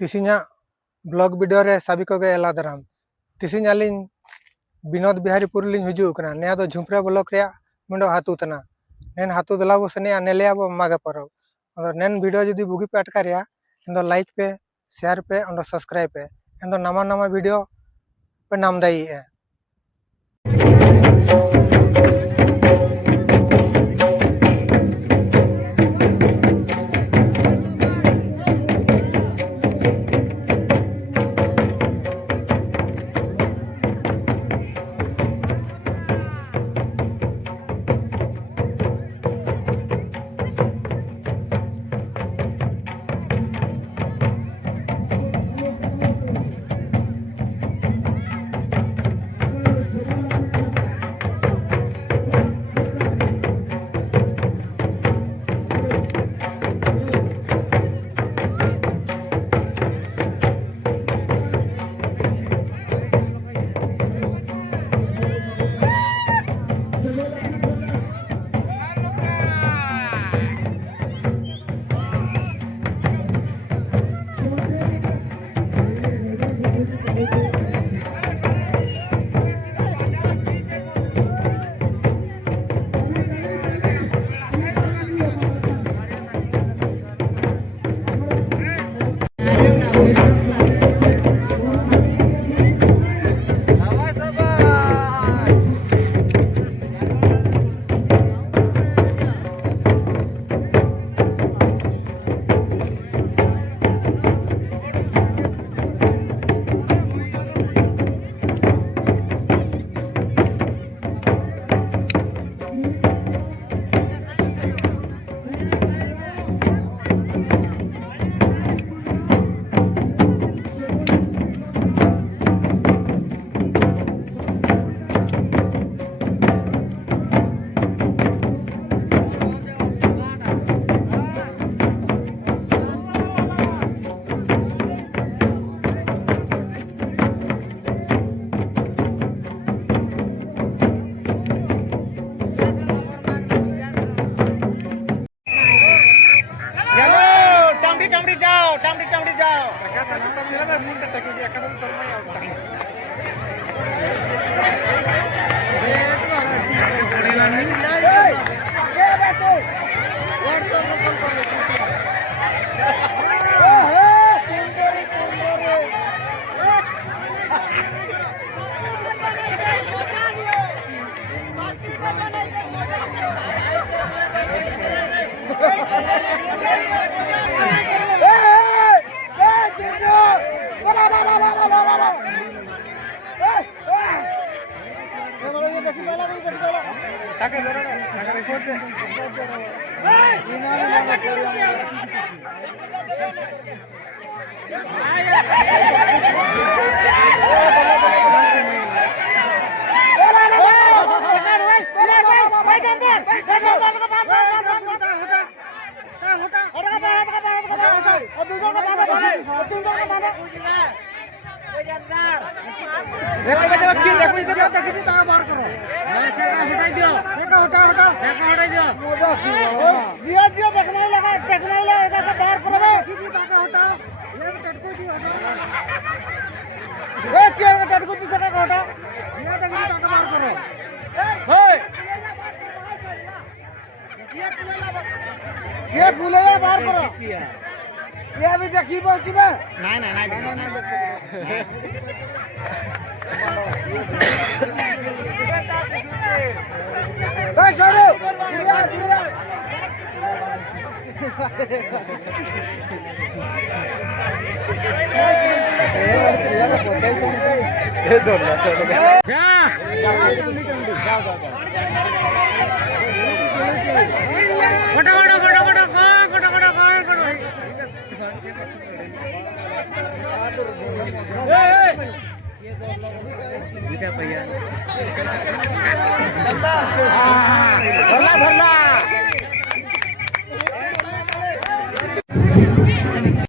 तीसिंगा blog video रे सभी को एला दाराम तीसिंग आलिंग विनोद बिहारीपुर लिंग हजुकना ने दो झुंपरा ब्लॉक रे मंडो हातु तना नेन हातु दलाबो सने नेले अब मागा परब और नेन वीडियो जदी बुगी पे अटकारिया एंदो लाइक पे शेयर पे और सब्सक्राइब पे एंदो नामा नामा वीडियो पे नाम दाई है। ये फूले बाहर करो ये अभी देखी बोलती है नहीं नहीं नहीं छोड़ो भैया